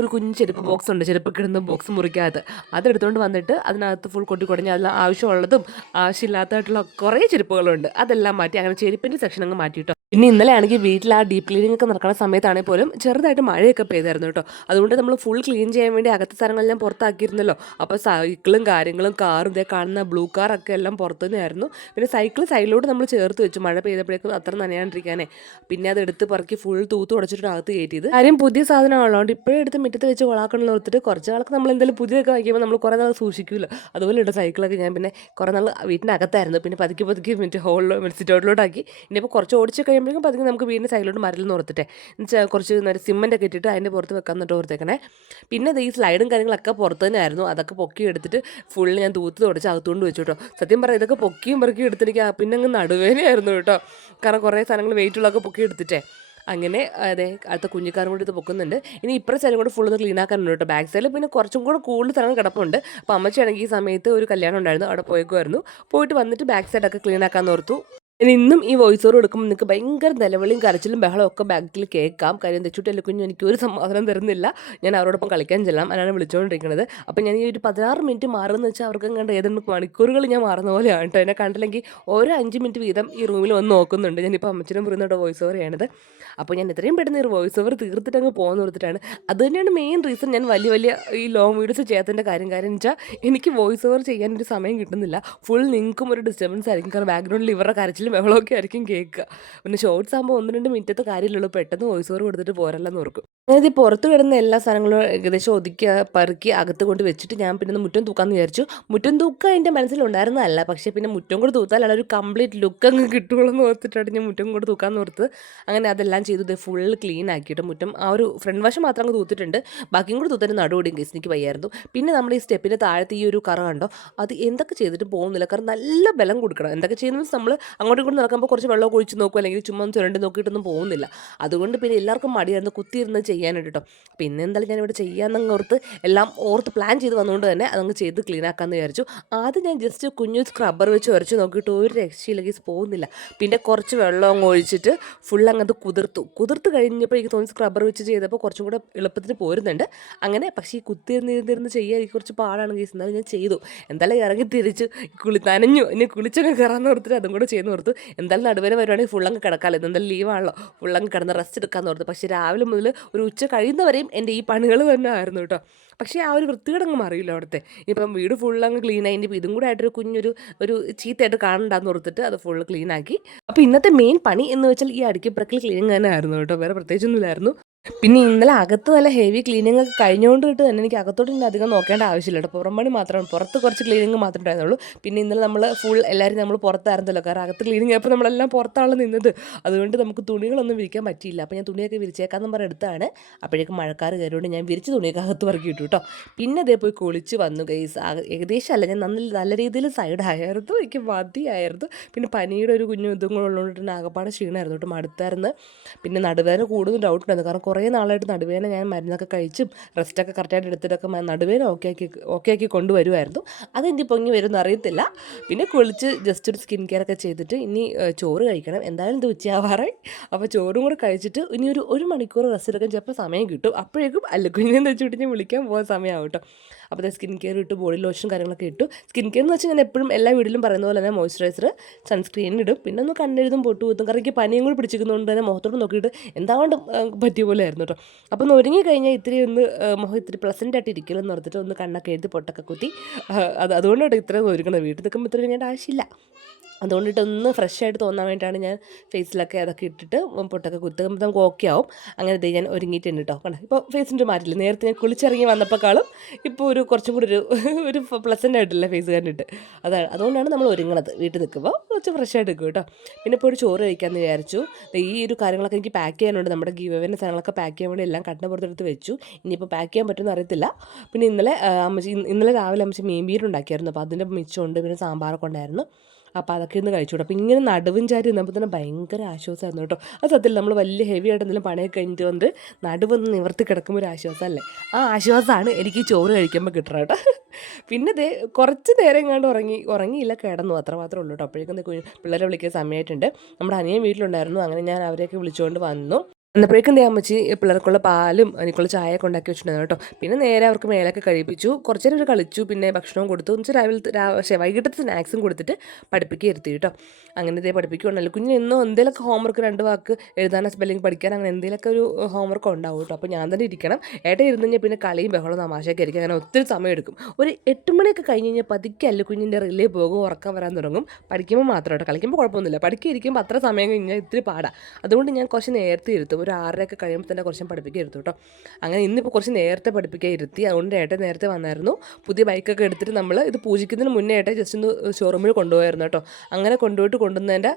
ഒരു കുഞ്ഞു ചെരുപ്പ് ബോക്സ് ഉണ്ട്. ചെരുപ്പ് കിടന്ന ബോക്സ് മുറിക്കാത്ത അതെടുത്തുകൊണ്ട് വന്നിട്ട് അതിനകത്ത് ഫുൾ കൊട്ടി കുടഞ്ഞ് അതിൽ ആവശ്യമുള്ളതും ആവശ്യമില്ലാത്തതായിട്ടുള്ള കുറേ ചെരുപ്പുകളുണ്ട്. അതെല്ലാം മാറ്റി അങ്ങനെ ചെരുപ്പിന്റെ സെക്ഷൻ അങ്ങ് മാറ്റി കേട്ടോ. പിന്നെ ഇന്നലെ ആണെങ്കിൽ വീട്ടിൽ ആ ഡീപ്പ് ക്ലീനിങ് ഒക്കെ നടക്കുന്ന സമയത്താണെങ്കിൽ പോലും ചെറുതായിട്ട് മഴയൊക്കെ പെയ്തായിരുന്നു കേട്ടോ. അതുകൊണ്ട് നമ്മൾ ഫുൾ ക്ലീൻ ചെയ്യാൻ വേണ്ടി അകത്തെ സ്ഥലങ്ങളെല്ലാം പുറത്താക്കിയിരുന്നല്ലോ. അപ്പോൾ സൈക്കിളും കാര്യങ്ങളും കാറും ഇതേ കാണുന്ന ബ്ലൂ കാറൊക്കെ എല്ലാം പുറത്തു നിന്നായിരുന്നു പിന്നെ സൈക്കിൾ സൈഡിലോട്ട് നമ്മൾ ചേർത്ത് വെച്ചു. മഴ പെയ്തപ്പോഴേക്കും അത്ര നനയാണ്ടിരിക്കാനേ. പിന്നെ അത് എടുത്ത് പറക്കി ഫുൾ തൂത്ത് ഉടച്ചിട്ട് അകത്ത് കയറ്റിയത്. കാര്യം പുതിയ സാധനമാണുള്ളതുകൊണ്ട് ഇപ്പോഴും എടുത്ത് മുറ്റത്ത് വെച്ച് കൊളാക്കണമെന്ന് ഓർത്തിട്ട് കുറച്ച് നാൾക്ക് നമ്മൾ എന്തെങ്കിലും പുതിയതൊക്കെ വയ്ക്കുമ്പോൾ നമ്മൾ കുറേ നാൾ സൂക്ഷിക്കുമല്ലോ അതുപോലെ ഉണ്ട് സൈക്കിളൊക്കെ ഞാൻ പിന്നെ കുറേ നാൾ വീട്ടിന്റെ അകത്തായിരുന്നു പിന്നെ പതുക്കി പതുക്കി മറ്റേ ഹോളിലോ സിറ്റൗട്ടിലോട്ടാക്കി ഇനിയിപ്പോൾ കുറച്ച് ഓടിച്ച് കഴിയുമ്പോഴേക്കും പതുക്കെ നമുക്ക് വീടിന്റെ സൈഡിലോട്ട് മരലിൽ നിന്ന് ഓർത്തിട്ടെ എന്നുവെച്ചാൽ കുറച്ച് നേരം സിമ്മന്റ് ഒക്കെ ഇട്ടിട്ട് അതിന്റെ പുറത്ത് വെക്കാൻ എന്നിട്ട് ഓർത്തേക്കണേ പിന്നെ ഈ സ്ലൈഡും കാര്യങ്ങളൊക്കെ പുറത്ത് തന്നെയായിരുന്നു അതൊക്കെ പൊക്കി എടുത്തിട്ട് ഫുള്ള് ഞാൻ തൂത്ത് തുടച്ച് അകത്തുകൊണ്ട് വെച്ചു കേട്ടോ. സത്യം പറയാം ഇതൊക്കെ പൊക്കിയും പെറുക്കി ആ- പിന്നെ അങ്ങ് നടുവേനയായിരുന്നു കേട്ടോ. കാരണം കുറേ സാധനങ്ങൾ വെയിറ്റുള്ളതൊക്കെ പൊക്കി എടുത്തിട്ടേ. അങ്ങനെ അതെ അടുത്ത കുഞ്ഞിക്കാരും കൂടി ഇത് പൊക്കുന്നുണ്ട്. ഇനി ഇപ്പുറം സൈഡും കൂടെ ഒന്ന് ക്ലീൻ ആക്കാനുണ്ട് കേട്ടോ. ബാക്ക് സൈഡിൽ പിന്നെ കുറച്ചും കൂടെ കൂടുതൽ സ്ഥലങ്ങൾ കിടപ്പുണ്ട്. അപ്പോൾ അമ്മച്ചാണെങ്കിൽ ഈ സമയത്ത് ഒരു കല്യാണം ഉണ്ടായിരുന്നു. അവിടെ പോയേക്കുമായിരുന്നു പോയിട്ട് വന്നിട്ട് ബാക്ക് സൈഡൊക്കെ ക്ലീൻ ആക്കാൻ ഓർത്തു. ഇന്നും ഈ വോയിസ് ഓവർ എടുക്കുമ്പോൾ നിങ്ങൾക്ക് ഭയങ്കര നിലവിളിയും കരച്ചിലും ബഹളവും ഒക്കെ ബാക്കിൽ കേൾക്കാം. കാര്യം തെച്ചുട്ടല്ലേ കുഞ്ഞു എനിക്ക് ഒരു സമാധാനം തരുന്നില്ല. ഞാൻ അവരോടൊപ്പം കളിക്കാൻ ചെല്ലാം. അതിനാണ് വിളിച്ചുകൊണ്ടിരിക്കുന്നത് അപ്പോൾ ഞാൻ ഈ ഒരു പതിനാറ് മിനിറ്റ് മാറുമെന്ന് വെച്ചാൽ അവർക്ക് കണ്ട് ഏതെങ്കിലും മണിക്കൂറുകൾ ഞാൻ മാറുന്ന പോലെയാണ് കേട്ടോ. എന്നെ കണ്ടില്ലെങ്കിൽ ഓരോ അഞ്ച് മിനിറ്റ് വീതം ഈ റൂമിൽ വന്ന് നോക്കുന്നുണ്ട്. ഞാനിപ്പോൾ അമ്മച്ചിനും പറയുന്നോട്ട് വോയിസ് ഓവർ ചെയ്യണത്. അപ്പോൾ ഞാൻ എത്രയും പെട്ടെന്ന് ഈ വോയിസ് ഓവർ തീർത്തിട്ട് അങ്ങ് പോകുന്ന കൊടുത്തിട്ടാണ് അത് തന്നെയാണ് മെയിൻ റീസൺ ഞാൻ വലിയ വലിയ ഈ ലോങ് വീഡിയോസ് ചെയ്യാത്തതിന്റെ കാര്യം. കാര്യം വെച്ചാൽ എനിക്ക് വോയിസ് ഓവർ ചെയ്യാൻ ഒരു സമയം കിട്ടുന്നില്ല. ഫുൾ നിങ്ങൾക്കും ഒരു ഡിസ്റ്റർബൻസ് ആയിരിക്കും. കാരണം ബാക്ക്ഗ്രൗണ്ടിൽ ഇവരുടെ കരച്ചിലും ബഹളമൊക്കെ ആയിരിക്കും കേൾക്കുക. പിന്നെ ഷോർട്സ് ആകുമ്പോൾ ഒന്ന് രണ്ട് മിനിറ്റത്തെ കാര്യമില്ലല്ലോ പെട്ടെന്ന് വോയിസ് ഓവർ കൊടുത്തിട്ട് പോരല്ലെന്ന് ഓർക്കും. അതായത് പുറത്ത് കിടന്ന എല്ലാ സാധനങ്ങളും ഏകദേശം ഒതുക്കി പെറുക്കി അകത്ത് കൊണ്ട് വെച്ചിട്ട് ഞാൻ പിന്നെ മുറ്റം തൂക്കാമെന്ന് വിചാരിച്ചു. മുറ്റം തൂക്കുക എന്റെ മനസ്സിലുണ്ടായിരുന്നതല്ല. പക്ഷേ പിന്നെ മുറ്റം കൂടെ തൂത്താൽ ഒരു കംപ്ലീറ്റ് ലുക്ക് അങ്ങ് കിട്ടുള്ളൂ എന്ന് ഓർത്തിട്ടാണ് ഞാൻ മുറ്റം കൂടെ തൂക്കാമെന്ന് ഓർത്ത് അങ്ങനെ അതെല്ലാം ചെയ്തു. ഇത് ഫുൾ ക്ലീൻ ആക്കിയിട്ട് മുറ്റം ആ ഒരു ഫ്രണ്ട് വശം മാത്രം അങ്ങ് തൂത്തിട്ടുണ്ട്. ബാക്കിയും കൂടെ തൂത്തിട്ട് നടുവടിയും കേസ് എനിക്ക് വയ്യായിരുന്നു. പിന്നെ നമ്മൾ ഈ സ്റ്റെപ്പിന്റെ താഴത്ത് ഈ ഒരു കറ കണ്ടോ? അത് എന്തൊക്കെ ചെയ്തിട്ട് പോകുന്നില്ല. കാരണം നല്ല ബലം കൊടുക്കണം. എന്തൊക്കെ ചെയ്യുന്നത് നമ്മൾ അങ്ങോട്ടും ഇങ്ങോട്ടും നടക്കുമ്പോൾ കുറച്ച് വെള്ളം ഒഴിച്ച് നോക്കും. അല്ലെങ്കിൽ ചുമ്മാ ചുരണ്ട് നോക്കിയിട്ടൊന്നും പോകുന്നില്ല. അതുകൊണ്ട് പിന്നെ എല്ലാവർക്കും മടിയായിരുന്നു കുത്തിയിരുന്ന് ചെയ്യാനായിട്ട് കേട്ടോ പിന്നെ എന്തായാലും ഞാനിവിടെ ചെയ്യാമെന്നങ്ങ് ഓർത്ത് എല്ലാം ഓർത്ത് പ്ലാൻ ചെയ്ത് വന്നുകൊണ്ട് തന്നെ അതങ്ങ് ചെയ്ത് ക്ലീൻ ആക്കാമെന്ന് വിചാരിച്ചു. ആദ്യം ഞാൻ ജസ്റ്റ് കുഞ്ഞു സ്ക്രബ്ബർ വെച്ച് ഉരച്ച് നോക്കിയിട്ട് ഒരു രക്ഷയില്ലെങ്കിൽ പോകുന്നില്ല. പിന്നെ കുറച്ച് വെള്ളം അങ്ങ് ഒഴിച്ചിട്ട് ഫുൾ അങ്ങത് കുതിർത്തു. കുതിർത്ത് കഴിഞ്ഞപ്പോൾ എനിക്ക് തോന്നി സ്ക്രബ്ബർ വെച്ച് ചെയ്തപ്പോൾ കുറച്ചും കൂടെ എളുപ്പത്തിന് പോരുന്നുണ്ട്. അങ്ങനെ പക്ഷേ ഈ കുത്തിയിരുന്നിരുന്നിരുന്ന് ചെയ്യാൻ എനിക്ക് കുറച്ച് പാടാണ് കേസ് എന്നാലും ഞാൻ ചെയ്തു. എന്തായാലും ഇറങ്ങി തിരിച്ച് കുളി നനഞ്ഞു. ഇനി കുളിച്ചൊക്കെ കയറാമെന്ന് ഓർത്തിട്ട് അതും കൂടെ ചെയ്യുന്ന ഓർത്തു എന്തായാലും നടുവേന വരുവാണെങ്കിൽ ഫുൾ അങ്ങ് കിടക്കാമല്ലോ എന്തായാലും ലീവാണല്ലോ ഫുൾ അങ്ങ് കിടന്ന് റെസ്റ്റ് എടുക്കാമെന്ന് ഓർത്തു. പക്ഷേ രാവിലെ മുതൽ ഒരു ഉച്ച കഴിയുന്നവരെയും എന്റെ ഈ പണികൾ തന്നെ ആയിരുന്നു കേട്ടോ. പക്ഷേ ആ ഒരു വൃത്തികേടങ്ങ് മാറിയില്ല അവിടുത്തെ. ഇപ്പം വീട് ഫുൾ അങ്ങ് ക്ലീൻ ആയി. ഇനിയിപ്പോൾ ഇതും കൂടെ ആയിട്ടൊരു കുഞ്ഞൊരു ഒരു ചീത്തയായിട്ട് കാണണ്ടെന്ന് ഓർത്തിട്ട് അത് ഫുൾ ക്ലീൻ ആക്കി. അപ്പോൾ ഇന്നത്തെ മെയിൻ പണി എന്ന് വെച്ചാൽ ഈ അടുക്കി പ്രക്കിൽ ക്ലീനിങ് തന്നെ ആയിരുന്നു കേട്ടോ. വേറെ പ്രത്യേകിച്ചൊന്നുമില്ലായിരുന്നു. പിന്നെ ഇന്നലെ അകത്ത് നല്ല ഹെവി ക്ലീനിങ് ഒക്കെ കഴിഞ്ഞുകൊണ്ട് തൊട്ട് തന്നെ എനിക്ക് അകത്തോട്ട് ഇനി അധികം നോക്കേണ്ട ആവശ്യമില്ല കേട്ടോ. പുറം പണി മാത്രമാണ്. പുറത്ത് കുറച്ച് ക്ലീനിങ് മാത്രമേ ഉണ്ടായിരുന്നുള്ളൂ. പിന്നെ ഇന്നലെ നമ്മൾ ഫുൾ എല്ലാവരും നമ്മൾ പുറത്തായിരുന്നല്ലോ. കാരണം അകത്ത് ക്ലീനിങ് ആയപ്പോൾ നമ്മളെല്ലാം പുറത്താണ് നിന്നത്. അതുകൊണ്ട് നമുക്ക് തുണികളൊന്നും വിരിക്കാൻ പറ്റിയില്ല. അപ്പോൾ ഞാൻ തുണിയൊക്കെ വിരിച്ചേക്കാന്ന് പറഞ്ഞ എടുത്താണ്. അപ്പോഴേക്കും മഴക്കാർ കയറിയോണ്ട് ഞാൻ വിരിച്ച് തുണിയൊക്കെ അകത്ത് പറക്കി ഇട്ടു കേട്ടോ. പിന്നെ അതേ പോയി കുളിച്ച് വന്നു ഗൈസ് ഏകദേശം അല്ല ഞാൻ നല്ല നല്ല രീതിയിൽ സൈഡായിരുന്നു എനിക്ക് മതിയായിരുന്നു. പിന്നെ പനിയുടെ ഒരു കുഞ്ഞു ഇതും കൂടെ ഉള്ളതുകൊണ്ട് ആകപ്പാടെ ക്ഷീണമായിരുന്നു കേട്ടോ. മടുത്തായിരുന്നു. പിന്നെ നടുവേദന കൂടുതൽ ഡൗട്ട് ഉണ്ടായിരുന്നു. കാരണം കുറേ നാളായിട്ട് നടുവേന ഞാൻ മരുന്നൊക്കെ കഴിച്ചും റെസ്റ്റൊക്കെ കറക്റ്റായിട്ട് എടുത്തിട്ടൊക്കെ നടുവേന ഓക്കെ ആക്കി ഓക്കെ ആക്കി കൊണ്ടുവരുമായിരുന്നു അതെന്തി പൊങ്ങി വരുമെന്ന് അറിയത്തില്ല. പിന്നെ കുളിച്ച് ജസ്റ്റ് ഒരു സ്കിൻ കെയർ ഒക്കെ ചെയ്തിട്ട് ഇനി ചോറ് കഴിക്കണം. എന്തായാലും ഇത് ഉച്ചയാവാറായി. അപ്പോൾ ചോറും കൂടെ കഴിച്ചിട്ട് ഇനി ഒരു ഒരു മണിക്കൂർ റെസ്റ്റ് എടുക്കാൻ ചിലപ്പോൾ സമയം കിട്ടും. അപ്പോഴേക്കും അല്ലുക്കുഞ്ഞെന്ന് വെച്ചിട്ട് ഞാൻ വിളിക്കാൻ പോകുന്ന സമയമാവും കേട്ടോ അപ്പോൾ സ്കിൻ കെയർ ഇട്ട് ബോഡി ലോഷൻ കാര്യങ്ങളൊക്കെ ഇട്ടു. സ്കിൻ കെയർ എന്ന് വെച്ചാൽ ഞാൻ എപ്പോഴും എല്ലാ വീട്ടിലും പറയുന്ന പോലെ തന്നെ മോയ്സ്ചറൈസർ സൺസ്ക്രീൻ ഇടും. പിന്നെ ഒന്ന് കണ്ണെഴുതും പൊട്ടു കുത്തും കാരണം എനിക്ക് പനിയും കൂടി പിടിച്ചിരിക്കുന്നതുകൊണ്ട് തന്നെ മുഖത്തോട്ട് നോക്കിയിട്ട് എന്താണ്ട് പറ്റിയ പോലെ ആയിരുന്നു കേട്ടോ അപ്പോൾ ഒന്ന് ഒരുങ്ങി കഴിഞ്ഞാൽ ഇത്തിരി ഒന്ന് മുഖം ഇത്തിരി പ്ലസന്റ് ആയിട്ട് ഇരിക്കലെന്ന് ഓർത്തിട്ട് ഒന്ന് കണ്ണൊക്കെ എഴുതി പൊട്ടൊക്കെ കുത്തി. അത് അതുകൊണ്ടാണ് ഇത്രയും ഒരുങ്ങണത്. വീട്ടിൽ നിൽക്കുമ്പോൾ ഇത്ര ഒരുങ്ങേണ്ട ആവശ്യമില്ല. അതുകൊണ്ടിട്ട് ഒന്ന് ഫ്രഷ് ആയിട്ട് തോന്നാൻ വേണ്ടിയിട്ടാണ് ഞാൻ ഫേസിലൊക്കെ അതൊക്കെ ഇട്ടിട്ട് പൊട്ടൊക്കെ കുത്തുമ്പോൾ നമുക്ക് ഓക്കെ ആവും. അങ്ങനെ ഞാൻ ഒരുങ്ങിയിട്ടുണ്ട് കേട്ടോ കണ്ടോ? ഇപ്പോൾ ഫേസിന്റെ മാറ്റില്ല നേരത്തെ ഞാൻ കുളിച്ചിറങ്ങി വന്നപ്പോഴേക്കാളും ഇപ്പോൾ ഒരു കുറച്ചും കൂടി ഒരു ഒരു പ്ലസന്റ് ആയിട്ടില്ല ഫേസ് കണ്ടിട്ട് അതാണ്. അതുകൊണ്ടാണ് നമ്മൾ ഒരുങ്ങണത്. വീട്ടിൽ നിൽക്കുമ്പോൾ കുറച്ച് ഫ്രഷ് ആയിട്ട് നിൽക്കും കേട്ടോ പിന്നെ ഇപ്പോൾ ഒരു ചോറ് കഴിക്കാമെന്ന് വിചാരിച്ചു. ഈ ഒരു കാര്യങ്ങളൊക്കെ എനിക്ക് പാക്ക് ചെയ്യാനുണ്ട്. നമ്മുടെ ഗീവവേന്റെ സാധനങ്ങളൊക്കെ പാക്ക് ചെയ്യാൻ വേണ്ടി എല്ലാം കട്ടിന് പുറത്തെടുത്ത് വെച്ചു. ഇനിയിപ്പോൾ പാക്ക് ചെയ്യാൻ പറ്റുമെന്ന് അറിയത്തില്ല. പിന്നെ ഇന്നലെ അമ്മച്ചി ഇന്നലെ രാവിലെ അമ്മച്ചി മീൻ ബീരുണ്ടാക്കിയായിരുന്നു അപ്പോൾ അതിന്റെ മിച്ചമുണ്ട്. പിന്നെ സാമ്പാറൊക്കെ ഉണ്ടായിരുന്നു. അപ്പോൾ അതൊക്കെ ഒന്ന് കഴിച്ചു അപ്പോൾ ഇങ്ങനെ നടുവും ചാരി നിന്നപ്പോൾ തന്നെ ഭയങ്കര ആശ്വാസമായിരുന്നു കേട്ടോ. അത് സത്യത്തിൽ നമ്മൾ വലിയ ഹെവി ആയിട്ട് എന്തെങ്കിലും പണിയൊക്കെ കഴിഞ്ഞിട്ട് വന്ന് നടുവൊന്ന് നിവർത്തി കിടക്കുമ്പോൾ ഒരു ആശ്വാസമല്ലേ ആ ആശ്വാസമാണ് എനിക്ക് ചോറ് കഴിക്കുമ്പോൾ കിട്ടണം കേട്ടോ. പിന്നെ ദേ കുറച്ച് നേരം എങ്ങാണ്ട് ഉറങ്ങി ഉറങ്ങിയില്ല കിടന്നു അത്ര മാത്രമേ ഉള്ളൂ കേട്ടോ. അപ്പോഴേക്കും പിള്ളേരെ വിളിക്കാൻ സമയമായിട്ടുണ്ട് നമ്മുടെ അനിയൻ വീട്ടിലുണ്ടായിരുന്നു. അങ്ങനെ ഞാൻ അവരെയൊക്കെ വിളിച്ചുകൊണ്ട് വന്നു. എന്നപ്പോഴേക്കും ദേ അമ്മച്ചി പിള്ളേർക്കുള്ള പാലും എനിക്കുള്ള ചായ ഒക്കെ ഉണ്ടാക്കി വെച്ചിട്ടുണ്ടായിരുന്നു കേട്ടോ. പിന്നെ നേരെ അവർക്ക് മേലൊക്കെ കഴിപ്പിച്ചു കുറച്ച് നേരം കളിച്ചു പിന്നെ ഭക്ഷണവും കൊടുത്തു. എന്ന് വെച്ചാൽ രാവിലെ രാ- ശ്ശെ, വൈകിട്ടത്തെ സ്നാക്സും കൊടുത്തിട്ട് പഠിപ്പിക്കുക ഇരുത്തി കേട്ടോ. അങ്ങനെ ഇതേ പഠിപ്പിക്കുകയുണ്ടല്ലോ കുഞ്ഞിന് എന്നും എന്തെങ്കിലുമൊക്കെ ഹോംവർക്ക് രണ്ട് വാക്ക് എഴുതാനോ സ്പെല്ലിംഗ് പഠിക്കാൻ അങ്ങനെ എന്തെങ്കിലുമൊക്കെ ഒരു ഹോംവർക്ക് ഉണ്ടാവും കേട്ടോ. അപ്പോൾ ഞാൻ തന്നെ ഇരിക്കണം. ഏട്ടൻ ഇരുന്ന് കഴിഞ്ഞാൽ പിന്നെ കളിയും ബഹളവും തമാശയൊക്കെ ആയിരിക്കും. അങ്ങനെ ഒത്തിരി സമയം എടുക്കും. ഒരു എട്ട് മണിയൊക്കെ കഴിഞ്ഞ് കഴിഞ്ഞാൽ പതുക്കെ അല്ല കുഞ്ഞിന്റെ റിലേ പോകും ഉറക്കം വരാൻ തുടങ്ങും. പഠിക്കുമ്പോൾ മാത്രം കേട്ടോ. കളിക്കുമ്പോൾ കുഴപ്പമൊന്നുമില്ല. പഠിക്കുക ഇരിക്കുമ്പോൾ അത്ര സമയം കഴിഞ്ഞാൽ ഇത്തിരി പാടാണ് അതുകൊണ്ട് ഞാൻ കുറച്ച് നേരത്തെ ഇരുത്തും. ഒരു ആറരയൊക്കെ കഴിയുമ്പോൾ തന്നെ കുറച്ച് പഠിപ്പിക്കുക ഇരുത്തും കേട്ടോ. അങ്ങനെ ഇന്നിപ്പോൾ കുറച്ച് നേരത്തെ പഠിപ്പിക്കാൻ ഇരുത്തി. അതുകൊണ്ട് ഏട്ടൻ നേരത്തെ വന്നായിരുന്നു. പുതിയ ബൈക്കൊക്കെ എടുത്തിട്ട് നമ്മൾ ഇത് പൂജിക്കുന്നതിന് മുന്നേ ഏട്ടൻ ജസ്റ്റ് ഒന്ന് ഷോറൂമിൽ കൊണ്ടുപോയായിരുന്നു കേട്ടോ. അങ്ങനെ കൊണ്ടുപോയിട്ട് കൊണ്ടുവന്നതിന്റെ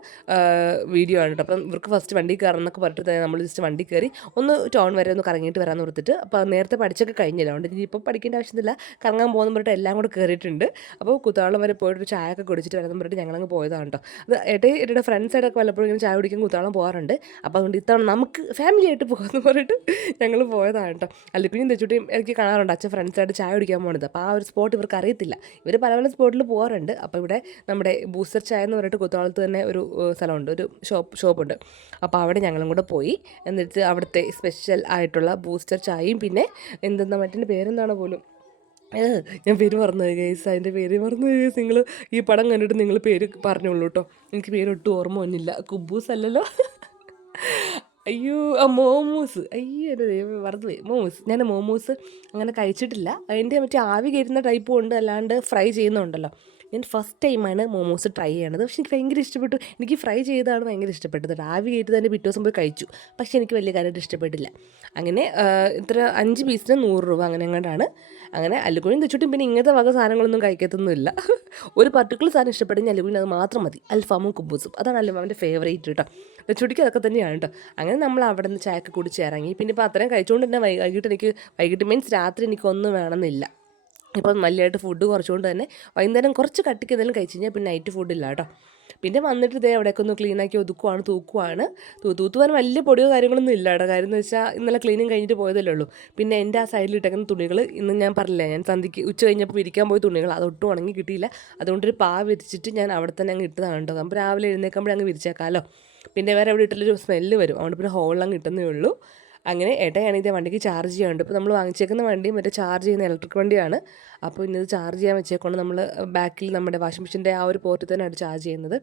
വീഡിയോ ആണ് കേട്ടോ. അപ്പം ഇവർക്ക് ഫസ്റ്റ് വണ്ടി കയറണം എന്നൊക്കെ പറഞ്ഞിട്ട് നമ്മൾ ജസ്റ്റ് വണ്ടി കയറി ഒന്ന് ടൗൺ വരെ ഒന്ന് കറങ്ങിയിട്ട് വരാമെന്ന് ഓർത്തിട്ട് അപ്പോൾ നേരത്തെ പഠിച്ചൊക്കെ കഴിഞ്ഞില്ല. അതുകൊണ്ട് ഇനി ഇപ്പം പഠിക്കേണ്ട ആവശ്യമില്ല കറങ്ങാൻ പോകുന്ന പറഞ്ഞിട്ട് എല്ലാം കൂടെ കയറിയിട്ടുണ്ട്. അപ്പോൾ കുത്താളം വരെ പോയിട്ട് ചായ ഒക്കെ കുടിച്ചിട്ട് വരാൻ പറഞ്ഞിട്ട് ഞങ്ങളങ്ങ് പോയതാണ് കേട്ടോ. അത് ഏട്ടേ ഏട്ടയുടെ ഫ്രണ്ട്സായിട്ടൊക്കെ വല്ലപ്പോഴും ഇങ്ങനെ ചായ കുടിക്കാൻ കുത്താളം പോകാറുണ്ട്. അപ്പോൾ അതുകൊണ്ട് ഇത്തവണ നമുക്ക് ഫാമിലി ആയിട്ട് പോകാമെന്ന് പറഞ്ഞിട്ട് ഞങ്ങൾ പോയതാണ് കേട്ടോ. അല്ലിക്കുഞ്ഞും തെച്ചുട്ടിയും എനിക്ക് കാണാറുണ്ട്. അച്ഛൻ ഫ്രണ്ട്സായിട്ട് ചായ കുടിക്കാൻ പോകുന്നത് അപ്പോൾ ആ ഒരു സ്പോട്ട് ഇവർക്ക് അറിയത്തില്ല. ഇവർ പല പല സ്പോട്ടിൽ പോകാറുണ്ട് അപ്പോൾ ഇവിടെ നമ്മുടെ ബൂസ്റ്റർ ചായ എന്ന് പറഞ്ഞിട്ട് കൊത്താളത്ത് തന്നെ ഒരു സ്ഥലമുണ്ട്. ഒരു ഷോപ്പ് ഷോപ്പുണ്ട് അപ്പോൾ അവിടെ ഞങ്ങളും കൂടെ പോയി. എന്നിട്ട് അവിടുത്തെ സ്പെഷ്യൽ ആയിട്ടുള്ള ബൂസ്റ്റർ ചായയും പിന്നെ എന്തെന്നാ മറ്റേ പേരെന്താണ് പോലും? ഞാൻ പേര് മറന്നു ഗൈസ് അതിന്റെ പേര് മറന്നു ഗൈസ് നിങ്ങൾ ഈ പടം കണ്ടിട്ട് നിങ്ങൾ പേര് പറഞ്ഞോളൂ കേട്ടോ. എനിക്ക് പേരൊട്ടും ഓർമ്മ വന്നില്ല. കുബൂസ് അല്ലല്ലോ. അയ്യോ ആ മോമോസ്. അയ്യോ എന്റെ ദൈവം മറന്നുപോയി. മോമോസ് ഞാൻ മോമോസ് അങ്ങനെ കഴിച്ചിട്ടില്ല. അതിന്റെ മറ്റേ ആവി കയറുന്ന ടൈപ്പും ഉണ്ട് അല്ലാണ്ട് ഫ്രൈ ചെയ്യുന്നുണ്ടല്ലോ. ഞാൻ ഫസ്റ്റ് ടൈമാണ് മോമോസ് ട്രൈ ചെയ്യണത്. പക്ഷെ എനിക്ക് ഭയങ്കര ഇഷ്ടപ്പെട്ടു. എനിക്ക് ഫ്രൈ ചെയ്താണ് ഭയങ്കര ഇഷ്ടപ്പെട്ടത്. ആവി കയറ്റി തന്നെ പിറ്റേ ദിവസം പോയി കഴിച്ചു. പക്ഷേ എനിക്ക് വലിയ കാര്യമായിട്ട് ഇഷ്ടപ്പെട്ടില്ല. അങ്ങനെ ഇത്ര അഞ്ച് പീസിന് നൂറ് രൂപ അങ്ങനെ അങ്ങോട്ടാണ് അങ്ങനെ അല്ലുകുഴിയും തെച്ചുട്ടും പിന്നെ ഇങ്ങനത്തെ വക സാധനങ്ങളൊന്നും കഴിക്കത്തൊന്നുമില്ല. ഒരു പർട്ടിക്കുലർ സാധനം ഇഷ്ടപ്പെടുന്ന അല്ലുകുഴിന് അത് മാത്രം മതി. അൽഫാമും കുബൂസും. അതാണ് അല്ലുമാവിന്റെ ഫേവറേറ്റ് കേട്ടോ തെച്ചുട്ടിക്ക് അതൊക്കെ തന്നെയാണ് കേട്ടോ അങ്ങനെ നമ്മൾ അവിടെ നിന്ന് ചായക്ക് കുടിച്ച് ഇറങ്ങി. പിന്നെ ഇപ്പോൾ അത്രയും കഴിച്ചുകൊണ്ട് തന്നെ വൈകിട്ട് എനിക്ക് വൈകിട്ട് മീൻസ് രാത്രി എനിക്കൊന്നും വേണമെന്നില്ല. ഇപ്പം വലിയതായിട്ട് ഫുഡ് കുറച്ചുകൊണ്ട് തന്നെ വൈകുന്നേരം കുറച്ച് കട്ടിക്ക് എന്തെങ്കിലും കഴിച്ച് കഴിഞ്ഞാൽ പിന്നെ നൈറ്റ് ഫുഡില്ല കേട്ടോ. പിന്നെ വന്നിട്ട് ഇതേ അവിടെയൊക്കെ ഒന്ന് ക്ലീനാക്കി ഒതുക്കുവാണ് തൂക്കുവാണ്. തൂത്തുവാൻ വലിയ പൊടിയോ കാര്യങ്ങളൊന്നും ഇല്ല കേട്ടോ. കാര്യം എന്ന് വെച്ചാൽ ഇന്നലെ ക്ലീനിങ് കഴിഞ്ഞിട്ട് പോയതല്ലേ ഉള്ളൂ. പിന്നെ എന്റെ ആ സൈഡിൽ ഇട്ടേക്കുന്ന തുണികൾ ഇന്ന് ഞാൻ പറഞ്ഞില്ല ഞാൻ സന്ധിക്ക് ഉച്ച കഴിഞ്ഞപ്പോൾ വിരിക്കാൻ പോയി തുണികൾ അതൊട്ടും ഉണങ്ങി കിട്ടിയില്ല. അതുകൊണ്ടൊരു പാ വിരിച്ചിട്ട് ഞാൻ അവിടെ തന്നെ അങ്ങ് ഇട്ടതാണ് കേട്ടോ. അപ്പം രാവിലെ എഴുന്നേൽക്കുമ്പോൾ അങ്ങ് വിരിച്ചേക്കാമല്ലോ. പിന്നെ വേറെ എവിടെ ഇട്ടുള്ളൊരു സ്മെല്ല് വരും. അതുകൊണ്ട് പിന്നെ ഹോളിൽ അങ്ങ് ഇട്ടുന്നേ ഉള്ളൂ. അങ്ങനെ ഇതേ വണ്ടിക്ക് ചാർജ് ചെയ്യാനുണ്ട്. ഇപ്പോൾ നമ്മൾ വാങ്ങിച്ചേക്കുന്ന വണ്ടി മറ്റേ ചാർജ് ചെയ്യുന്ന ഇലക്ട്രിക് വണ്ടിയാണ്. അപ്പോൾ ഇന്നത് ചാർജ് ചെയ്യാൻ വെച്ചേക്കൊണ്ട് നമ്മൾ ബാക്കിൽ നമ്മുടെ വാഷിംഗ് മെഷീന്റെ ആ ഒരു പോർട്ടിൽ തന്നെയാണ് ചാർജ് ചെയ്യുന്നത്.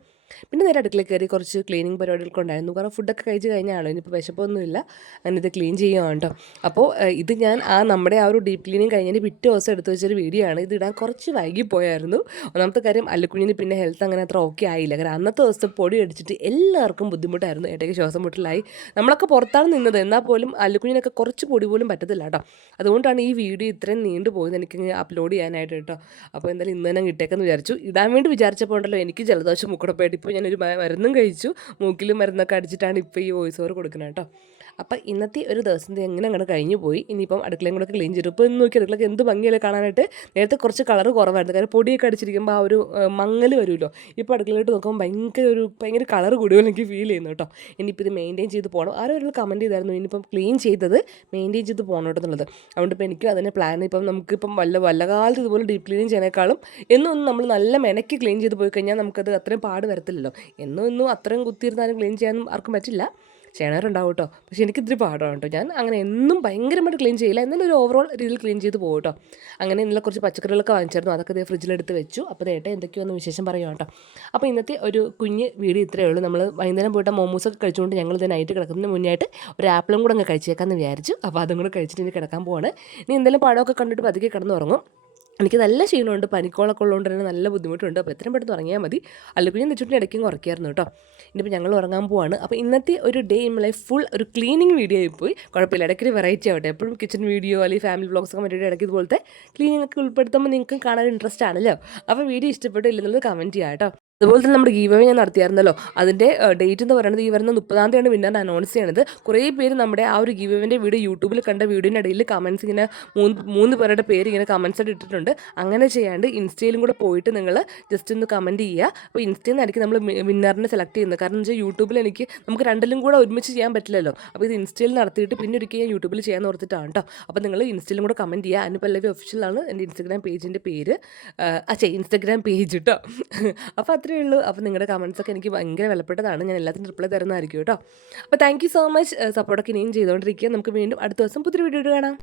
പിന്നെ നേരെ അടുക്കളയിൽ കയറി കുറച്ച് ക്ലീനിങ് പരിപാടികളൊക്കെ ഉണ്ടായിരുന്നു. കാരണം ഫുഡൊക്കെ കഴിച്ച് കഴിഞ്ഞാണോ ഇനിയിപ്പോൾ വിശപ്പൊന്നുമില്ല. അങ്ങനെ ഇത് ക്ലീൻ ചെയ്യുകയാണ് കേട്ടോ അപ്പോൾ ഇത് ഞാൻ ആ നമ്മുടെ ആ ഒരു ഡീപ്പ് ക്ലീനിങ് കഴിഞ്ഞതിന് പിറ്റേ ദിവസം എടുത്ത് വെച്ചൊരു വീഡിയോ ആണ്. ഇത് ഇടാൻ കുറച്ച് വൈകിപ്പോയായിരുന്നു. ഒന്നാമത്തെ കാര്യം അല്ലുക്കുഞ്ഞിന് പിന്നെ ഹെൽത്ത് അങ്ങനെ അത്ര ഓക്കെ ആയില്ല. കാരണം അന്നത്തെ ദിവസത്തെ പൊടി അടിച്ചിട്ട് എല്ലാവർക്കും ബുദ്ധിമുട്ടായിരുന്നു. ഏട്ടയ്ക്ക് ശ്വാസം മുട്ടലായി. നമ്മളൊക്കെ പുറത്താണ് നിന്നത്. എന്നാൽ പോലും അല്ലുക്കുഞ്ഞിനൊക്കെ കുറച്ച് പൊടി പോലും പറ്റത്തില്ല കേട്ടോ. അതുകൊണ്ടാണ് ഈ വീഡിയോ ഇത്രയും നീണ്ടു പോയത് എനിക്ക് അപ്ലോഡ് ചെയ്യാനായിട്ട് കേട്ടോ. അപ്പോൾ എന്തായാലും ഇന്ന് തന്നെ കിട്ടിയേക്കെന്ന് വിചാരിച്ചു. ഇടാൻ വേണ്ടി വിചാരിച്ചപ്പോൾ ഉണ്ടല്ലോ എനിക്ക് ജലദോഷം മുക്കടപ്പായിട്ട് ഇപ്പോൾ ഞാനൊരു മരുന്നും കഴിച്ചു. മൂക്കിലും മരുന്നൊക്കെ അടിച്ചിട്ടാണ് ഇപ്പോൾ ഈ വോയിസ് ഓവർ കൊടുക്കുന്നത് കേട്ടോ. അപ്പം ഇന്നത്തെ ഒരു ദിവസം എങ്ങനെ അങ്ങനെ കഴിഞ്ഞു പോയി. ഇനിയിപ്പം അടുക്കളയും കൂടെ ക്ലീൻ ചെയ്തു. ഇപ്പോൾ ഇന്ന് നോക്കി അടുക്കളയ്ക്ക് എന്ത് ഭംഗിയല്ലേ കാണാനായിട്ട്. നേരത്തെ കുറച്ച് കളർ കുറവായിരുന്നു. കാരണം പൊടിയൊക്കെ അടിച്ചിരിക്കുമ്പോൾ ആ ഒരു മങ്ങൽ വരുമല്ലോ. ഇപ്പോൾ അടുക്കളയിലോട്ട് നോക്കുമ്പോൾ ഭയങ്കര ഒരു ഭയങ്കര കളർ കൂടുതൽ എനിക്ക് ഫീൽ ചെയ്യുന്നു കേട്ടോ. ഇനിയിപ്പോൾ ഇത് മെയിന്റെയിൻ ചെയ്ത് പോകണം ആരോ ഒരാൾ കമന്റ് ചെയ്തായിരുന്നു. ഇനിയിപ്പം ക്ലീൻ ചെയ്തത് മെയിന്റെയിൻ ചെയ്ത് പോകണം കേട്ടോ എന്നുള്ളത്. അതുകൊണ്ട് ഇപ്പോൾ എനിക്കും അതിന്റെ പ്ലാൻ ഇപ്പം നമുക്കിപ്പം വല്ല വല്ല കാലത്ത് ഇതുപോലെ ഡീപ്പ് ക്ലീൻ ചെയ്യുന്നതിനേക്കാളും എന്നൊന്നും നമ്മൾ നല്ല മെനക്ക് ക്ലീൻ ചെയ്ത് പോയി കഴിഞ്ഞാൽ നമുക്കത് അത്രയും പാട് വരത്തില്ലല്ലോ. എന്നും എന്നും അത്രയും കുത്തിയിരുന്നാലും ക്ലീൻ ചെയ്യാനും ആർക്കും പറ്റില്ല. ചെയ്യണവരുണ്ടാവും കേട്ടോ പക്ഷേ എനിക്കിത്തിരി പാടാണ് കേട്ടോ. ഞാൻ അങ്ങനെ എന്നും ഭയങ്കരമായിട്ട് ക്ലീൻ ചെയ്യില്ല. എന്നാലും ഒരു ഓവറോൾ രീതിയിൽ ക്ലീൻ ചെയ്ത് പോകും അങ്ങനെ ഇന്നലെ കുറച്ച് പച്ചക്കറികളൊക്കെ വാങ്ങിച്ചായിരുന്നു. അതൊക്കെ ഇതേ ഫ്രിഡ്ജിലെടുത്ത് വെച്ചു. അപ്പോൾ നേട്ടെ എന്തൊക്കെയൊന്ന് വിശേഷം പറയാം കേട്ടോ. അപ്പോൾ ഇന്നത്തെ ഒരു കുഞ്ഞ് വീഡിയോ ഇത്രയേ ഉള്ളൂ. നമ്മൾ വൈകുന്നേരം പോയിട്ട് മോമോസൊക്കെ കഴിച്ചുകൊണ്ട് ഞങ്ങൾ ഇത് നൈറ്റ് കിടക്കുന്നതിന് മുന്നായിട്ട് ഒരു ആപ്പിളും കൂടെ അങ്ങ് കഴിച്ചേക്കാമെന്ന് വിചാരിച്ചു. അപ്പോൾ അതും കൂടെ കഴിച്ചിട്ട് ഇനി കിടക്കാൻ പോവാണ്. ഇനി എന്തെങ്കിലും പടമൊക്കെ കണ്ടിട്ട് പതുക്കെ കിടന്നുറങ്ങും. എനിക്ക് നല്ല ക്ഷീണമുണ്ട് പനിക്കോളൊക്കെ ഉള്ളതുകൊണ്ട് തന്നെ നല്ല ബുദ്ധിമുട്ടുണ്ട്. അപ്പോൾ എത്രയും പെട്ടെന്ന് ഉറങ്ങിയാൽ മതി. അല്ലെങ്കിൽ ഞാൻ നെച്ചിട്ട് ഇടയ്ക്കും ഉറക്കിയായിരുന്നു കേട്ടോ. ഇനിയിപ്പോൾ ഞങ്ങൾ ഉറങ്ങാൻ പോവാണ്. അപ്പോൾ ഇന്നത്തെ ഒരു ഡേ ഇൻ ലൈഫ് ഫുൾ ഒരു ക്ലീനിങ് വീഡിയോ ആയി പോയി. കുഴപ്പമില്ല ഇടയ്ക്ക് വെറൈറ്റി ആവട്ടെ. എപ്പോഴും കിച്ചൺ വീഡിയോ അല്ലെങ്കിൽ ഫാമിലി വ്ളോഗ്സ് ഒക്കെ മറ്റേ ഇടയ്ക്ക് ഇതുപോലത്തെ ക്ലീനിങ് ഒക്കെ ഉൾപ്പെടുത്തുമ്പോൾ നിങ്ങൾക്ക് കാണാൻ ഇൻട്രസ്റ്റ് ആണല്ലോ. അപ്പോൾ വീഡിയോ ഇഷ്ടപ്പെട്ടില്ലെന്നുള്ളത് കമന്റ് ചെയ്യാം കേട്ടോ. അതുപോലെ തന്നെ നമ്മുടെ ഗീവ് ഞാൻ നടത്തിയായിരുന്നല്ലോ. അതിന്റെ ഡേറ്റ് എന്ന് പറയുന്നത് ഈ വരുന്ന മുപ്പതാം തീയതിയാണ് വിന്നർ അനൗൺസ് ചെയ്യണത്. കുറേ പേര് നമ്മുടെ ആ ഒരു ഗീവ് വീഡിയോ യൂട്യൂബിൽ കണ്ട വീഡിയോന്റെ ഇടയിൽ കമൻസ് ഇങ്ങനെ മൂന്ന് മൂന്ന് പേരുടെ പേര് ഇങ്ങനെ കമൻസ് ആയിട്ട് ഇട്ടിട്ടുണ്ട്. അങ്ങനെ ചെയ്യാണ്ട് ഇൻസ്റ്റയിലും കൂടെ പോയിട്ട് നിങ്ങൾ ജസ്റ്റ് ഒന്ന് കമന്റ് ചെയ്യുക. അപ്പോൾ ഇൻസ്റ്റയിൽ നിന്നായിരിക്കും നമ്മൾ വിന്നറിനെ സെലക്ട് ചെയ്യുന്നത്. കാരണം എന്ന് വെച്ചാൽ യൂട്യൂബിൽ എനിക്ക് നമുക്ക് രണ്ടിലും കൂടെ ഒരുമിച്ച് ചെയ്യാൻ പറ്റില്ലല്ലോ. അപ്പോൾ ഇത് ഇൻസ്റ്റയിൽ നടത്തിയിട്ട് പിന്നെ ഒരിക്കൽ ഞാൻ യൂട്യൂബിൽ ചെയ്യാൻ ഓർത്തിട്ടാണ് കേട്ടോ അപ്പോൾ നിങ്ങൾ ഇൻസ്റ്റയിലും കൂടെ കമന്റ് ചെയ്യുക. അനുപല്ലവി ഒഫീഷ്യലാണ് എന്റെ ഇൻസ്റ്റഗ്രാം പേജിന്റെ പേര് അച്ഛേ ഇൻസ്റ്റഗ്രാം പേജ് കേട്ടോ അപ്പോൾ അത്രയേ ഉള്ളൂ. അപ്പോൾ നിങ്ങളുടെ കമൻസ് ഒക്കെ എനിക്ക് ഭയങ്കര വിലപ്പെട്ടതാണ്. ഞാൻ എല്ലാത്തിനും റിപ്ലൈ തരുന്നതായിരിക്കും കേട്ടോ. അപ്പോൾ താങ്ക് സോ മച്ച് സപ്പോർട്ടൊക്കെ ഇനിയും ചെയ്തുകൊണ്ടിരിക്കുക നമുക്ക് വീണ്ടും അടുത്ത ദിവസം പുതിയൊരു വീഡിയോ കാണാം.